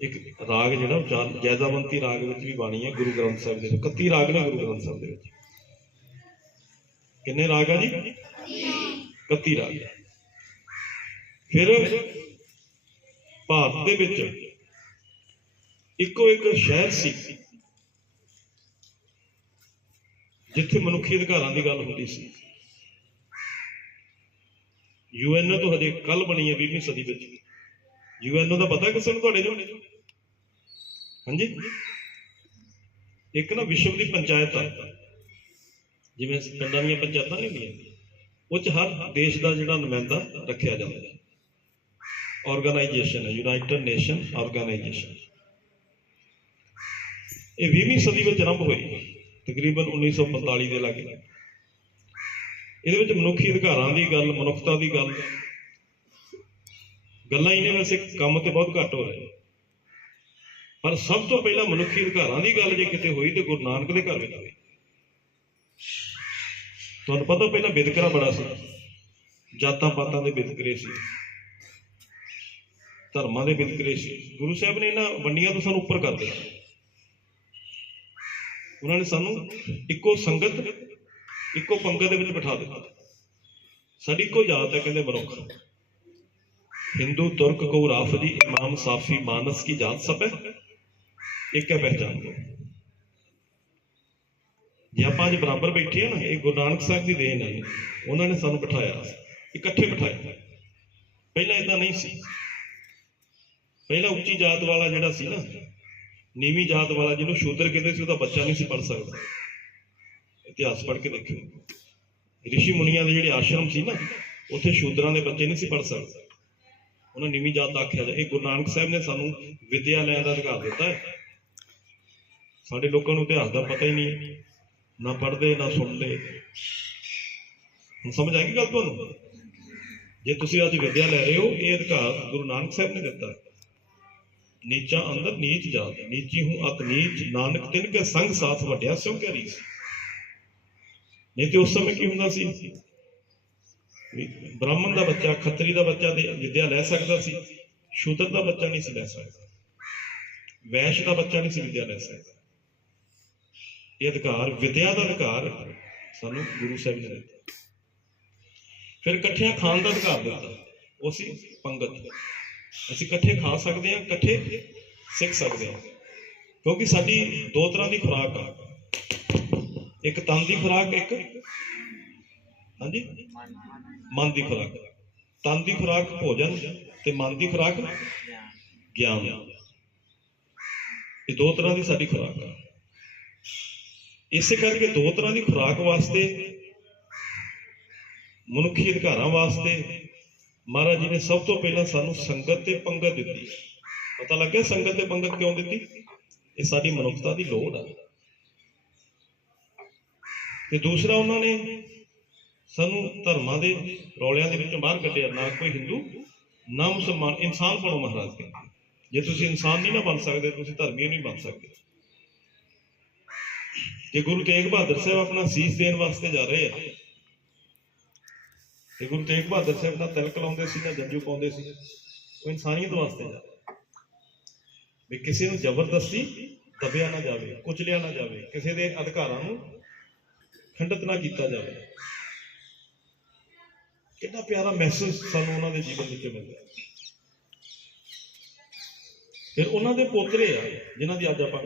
ਇੱਕ ਰਾਗ ਜਿਹੜਾ ਉਚਾਰ ਜੈਜ਼ਾਵੰਤੀ ਰਾਗ ਵਿੱਚ ਵੀ ਬਾਣੀ ਹੈ ਗੁਰੂ ਗ੍ਰੰਥ ਸਾਹਿਬ ਦੇ ਵਿੱਚ। 31 ਰਾਗ ਨੇ ਗੁਰੂ ਗ੍ਰੰਥ ਸਾਹਿਬ ਦੇ ਵਿੱਚ। ਕਿੰਨੇ ਰਾਗ ਆ ਜੀ? 31 ਰਾਗ। ਫਿਰ ਭਾਰਤ ਦੇ ਵਿੱਚ ਇੱਕੋ ਇੱਕ ਸ਼ਹਿਰ ਸੀ, ਜਿੱਥੇ ਮਨੁੱਖੀ ਅਧਿਕਾਰਾਂ ਦੀ ਗੱਲ ਹੁੰਦੀ ਸੀ। ਯੂਐਨਓ ਤੋਂ ਹਜੇ ਕੱਲ ਬਣੀ ਹੈ 20ਵੀਂ ਸਦੀ ਵਿੱਚ। ਯੂਐਨਓ ਦਾ ਪਤਾ ਕਿਸੇ ਨੂੰ ਤੁਹਾਡੇ ਨੂੰ ਹਾਂਜੀ? ਇੱਕ ਨਾ ਵਿਸ਼ਵ ਦੀ ਪੰਚਾਇਤ ਆ। ਜਿਵੇਂ ਪਿੰਡਾਂ ਦੀਆਂ ਪੰਚਾਇਤਾਂ ਨਹੀਂ ਹੁੰਦੀਆਂ। ਉਹ ਚ ਹਰ ਦੇਸ਼ ਦਾ ਜਿਹੜਾ ਨੁਮਾਇੰਦਾ ਰੱਖਿਆ ਜਾਂਦਾ ਹੈ। ਆਰਗੇਨਾਈਜੇਸ਼ਨ ਹੈ ਯੂਨਾਈਟਿਡ ਨੇਸ਼ਨ ਆਰਗੇਨਾਈਜੇਸ਼ਨ ਇਹ 20ਵੀਂ ਸਦੀ ਵਿੱਚ ਆਰੰਭ ਹੋਈ। ਤਕਰੀਬਨ 1945 ਦੇ ਲਾਗੇ। ਇਹਦੇ ਵਿੱਚ ਮਨੁੱਖੀ ਅਧਿਕਾਰਾਂ ਦੀ ਗੱਲ, ਮਨੁੱਖਤਾ ਦੀ ਗੱਲ ਗੱਲਾਂ ਹੀ ਨੇ ਵੈਸੇ ਕੰਮ ਤੇ ਬਹੁਤ ਘੱਟ ਹੋ ਰਹੇ ਪਰ ਸਭ ਤੋਂ ਪਹਿਲਾਂ ਮਨੁੱਖੀ ਅਧਿਕਾਰਾਂ ਦੀ ਗੱਲ ਜੇ ਕਿਤੇ ਹੋਈ ਤੇ ਗੁਰੂ ਨਾਨਕ ਦੇ ਘਰ ਵਿੱਚ ਹੋਈ। ਤੁਹਾਨੂੰ ਪਤਾ ਪਹਿਲਾਂ ਵਿਤਕਰਾ ਬੜਾ ਸੀ। ਜਾਤਾਂ ਪਾਤਾਂ ਦੇ ਵਿਤਕਰੇ ਸੀ। ਧਰਮਾਂ ਦੇ ਵਿਤਕਰੇ ਸੀ। ਗੁਰੂ ਸਾਹਿਬ ਨੇ ਇਹਨਾਂ ਵੰਡੀਆਂ ਤੋਂ ਸਾਨੂੰ ਉੱਪਰ ਕਰ ਦਿੱਤਾ। ਉਹਨਾਂ ਨੇ ਸਾਨੂੰ ਇੱਕੋ ਸੰਗਤ, ਇੱਕੋ ਪੰਗਤ ਦੇ ਵਿੱਚ ਬਿਠਾ ਦਿੱਤਾ। ਸਾਡੀ ਇੱਕੋ ਜਾਤ ਹੈ, ਕਹਿੰਦੇ ਮਨੁੱਖ। ਹਿੰਦੂ ਤੁਰਕ ਕੋ ਰਾਫਦੀ ਇਮਾਮ ਸਾਫੀ ਮਾਨਸ ਕੀ ਜਾਤ ਸਭ? ਹੈ ਇੱਕ ਹੈ? ਪਹਿਚਾਨ ਲੋ ਜੇ ਆਪਾਂ ਅੱਜ ਬਰਾਬਰ ਬੈਠੇ ਆ ਨਾ, ਇਹ ਗੁਰੂ ਨਾਨਕ ਸਾਹਿਬ ਦੀ ਦੇਣ ਹੈ ਉਹਨਾਂ ਨੇ ਸਾਨੂੰ ਬਿਠਾਇਆ ਇਕੱਠੇ ਬਿਠਾਇਆ ਪਹਿਲਾਂ ਇਦਾਂ ਨਹੀਂ ਸੀ। ਪਹਿਲਾਂ ਉੱਚੀ ਜਾਤ ਵਾਲਾ ਜਿਹੜਾ ਸੀ ਨਾ, ਨੀਵੀਂ ਜਾਤ ਵਾਲਾ ਜਿਹਨੂੰ ਸ਼ੂਦਰ ਕਹਿੰਦੇ ਸੀ, ਉਹਦਾ ਬੱਚਾ ਨਹੀਂ ਸੀ ਪੜ ਸਕਦਾ। ਇਤਿਹਾਸ ਪੜ੍ਹ ਕੇ ਦੇਖਿਓ। ਰਿਸ਼ੀ ਮੁਨੀਆਂ ਦੇ ਜਿਹੜੇ ਆਸ਼ਰਮ ਸੀ ਨਾ, ਉੱਥੇ ਸ਼ੂਦਰਾਂ ਦੇ ਬੱਚੇ ਨਹੀਂ ਸੀ ਪੜ ਸਕਦੇ। ਉਹਨਾਂ ਨੀਵੀਂ ਜਾਤ ਆਖਿਆ ਜਾਂਦਾ ਇਹ ਗੁਰੂ ਨਾਨਕ ਸਾਹਿਬ ਨੇ ਸਾਨੂੰ ਵਿਦਿਆ ਲੈਣ ਦਾ ਅਧਿਕਾਰ ਦਿੱਤਾ ਹੈ। ਸਾਡੇ ਲੋਕਾਂ ਨੂੰ ਇਤਿਹਾਸ ਦਾ ਪਤਾ ਹੀ ਨਹੀਂ ਨਾ ਪੜ੍ਹਦੇ, ਨਾ ਸੁਣਦੇ। ਹੁਣ ਸਮਝ ਆ ਗਈ ਗੱਲ ਤੁਹਾਨੂੰ? ਜੇ ਤੁਸੀਂ ਅੱਜ ਵਿਦਿਆ ਲੈ ਰਹੇ ਹੋ, ਇਹ ਅਧਿਕਾਰ ਗੁਰੂ ਨਾਨਕ ਸਾਹਿਬ ਨੇ ਦਿੱਤਾ ਹੈ। ਨੀਚਾ ਅੰਦਰ ਨੀਚ ਜਾਤ, ਨੀਚੀ ਹੂੰ ਅਤ ਨੀਚ, ਨਾਨਕ ਤਿਨ ਕੇ ਸੰਗ ਸਾਥ ਵਟਿਆ ਸਿਉ ਕੈ ਰੀਸ। ਨਹੀਂ ਤੇ ਉਸ ਸਮੇਂ ਕੀ ਹੁੰਦਾ ਸੀ? ਬ੍ਰਾਹਮਣ ਦਾ ਬੱਚਾ, ਖੱਤਰੀ ਦਾ ਬੱਚਾ ਦੇ ਵਿਦਿਆ ਲੈ ਸਕਦਾ ਸੀ। ਸ਼ੂਦਰ ਦਾ ਬੱਚਾ ਨਹੀਂ ਸੀ ਲੈ ਸਕਦਾ। ਵੈਸ਼ ਦਾ ਬੱਚਾ ਨਹੀਂ ਸੀ ਵਿਦਿਆ ਲੈ ਸਕਦਾ। ਇਹ ਅਧਿਕਾਰ, ਵਿਦਿਆ ਦਾ ਅਧਿਕਾਰ ਸਾਨੂੰ ਗੁਰੂ ਸਾਹਿਬ ਨੇ ਦਿੱਤਾ। ਫਿਰ ਇਕੱਠਿਆਂ ਖਾਣ ਦਾ ਅਧਿਕਾਰ ਦਿੱਤਾ। ਉਹ ਸੀ ਪੰਗਤ। ਅਸੀਂ ਇਕੱਠੇ ਖਾ ਸਕਦੇ ਹਾਂ, ਇਕੱਠੇ ਸਿੱਖ ਸਕਦੇ ਹਾਂ। ਕਿਉਂਕਿ ਸਾਡੀ ਦੋ ਤਰ੍ਹਾਂ ਦੀ ਖੁਰਾਕ ਆ। ਇੱਕ ਤਨ ਦੀ ਖੁਰਾਕ, ਇੱਕ ਹਾਂਜੀ? ਮਨ ਦੀ ਖੁਰਾਕ। ਤਨ ਦੀ ਖੁਰਾਕ, ਭੋਜਨ ਤੇ ਮਨ ਦੀ ਖੁਰਾਕ, ਗਿਆਨ। ਇਹ ਦੋ ਤਰ੍ਹਾਂ ਦੀ ਸਾਡੀ ਖੁਰਾਕ ਆ। ਇਸੇ ਕਰਕੇ ਦੋ ਤਰ੍ਹਾਂ ਦੀ ਖੁਰਾਕ ਵਾਸਤੇ, ਮਨੁੱਖੀ ਅਧਿਕਾਰਾਂ ਵਾਸਤੇ, ਮਹਾਰਾਜ ਜੀ ਨੇ ਸਭ ਤੋਂ ਪਹਿਲਾਂ ਸਾਨੂੰ ਸੰਗਤ ਤੇ ਪੰਗਤ ਦਿੱਤੀ। ਪਤਾ ਲੱਗਿਆ ਸੰਗਤ ਤੇ ਪੰਗਤ ਕਿਉਂ ਦਿੱਤੀ? ਇਹ ਸਾਡੀ ਮਨੁੱਖਤਾ ਦੀ ਲੋੜ ਆ। ਤੇ ਦੂਸਰਾ ਉਹਨਾਂ ਨੇ ਸਾਨੂੰ ਧਰਮਾਂ ਦੇ ਰੌਲਿਆਂ ਦੇ ਵਿੱਚੋਂ ਬਾਹਰ ਕੱਢਿਆ, ਨਾ ਕੋਈ ਹਿੰਦੂ, ਨਾ ਮੁਸਲਮਾਨ, ਇਨਸਾਨ ਬਣੋ ਮਹਾਰਾਜ ਕਹਿੰਦੇ ਜੇ ਤੁਸੀਂ ਇਨਸਾਨ ਨਹੀਂ ਨਾ ਬਣ ਸਕਦੇ, ਤੁਸੀਂ ਧਰਮੀ ਨਹੀਂ ਬਣ ਸਕਦੇ। ਤੇ ਗੁਰੂ ਤੇਗ ਬਹਾਦਰ ਸਾਹਿਬ ਆਪਣਾ ਸੀਸ ਦੇਣ ਵਾਸਤੇ ਜਾ ਰਹੇ ਆ, ਤੇ ਗੁਰੂ ਤੇਗ ਬਹਾਦਰ ਸਾਹਿਬ ਨਾਲ ਤਿਲਕ ਲਾਉਂਦੇ ਸੀ ਨਾ ਜੰਜੂ ਪਾਉਂਦੇ ਸੀ, ਉਹ ਇਨਸਾਨੀਅਤ ਵਾਸਤੇ ਜਾ ਰਹੇ ਵੀ ਕਿਸੇ ਨੂੰ ਜ਼ਬਰਦਸਤੀ ਦਬਿਆ ਨਾ ਜਾਵੇ, ਕੁਚਲਿਆ ਨਾ ਜਾਵੇ, ਕਿਸੇ ਦੇ ਅਧਿਕਾਰਾਂ ਨੂੰ ਖੰਡਿਤ ਨਾ ਕੀਤਾ ਜਾਵੇ। ਕਿੰਨਾ ਪਿਆਰਾ ਮੈਸੇਜ ਸਾਨੂੰ ਉਹਨਾਂ ਦੇ ਜੀਵਨ ਵਿੱਚ ਮਿਲਦਾ ਫਿਰ ਉਹਨਾਂ ਦੇ ਪੋਤਰੇ ਆ, ਜਿਨ੍ਹਾਂ ਦੀ ਅੱਜ ਆਪਾਂ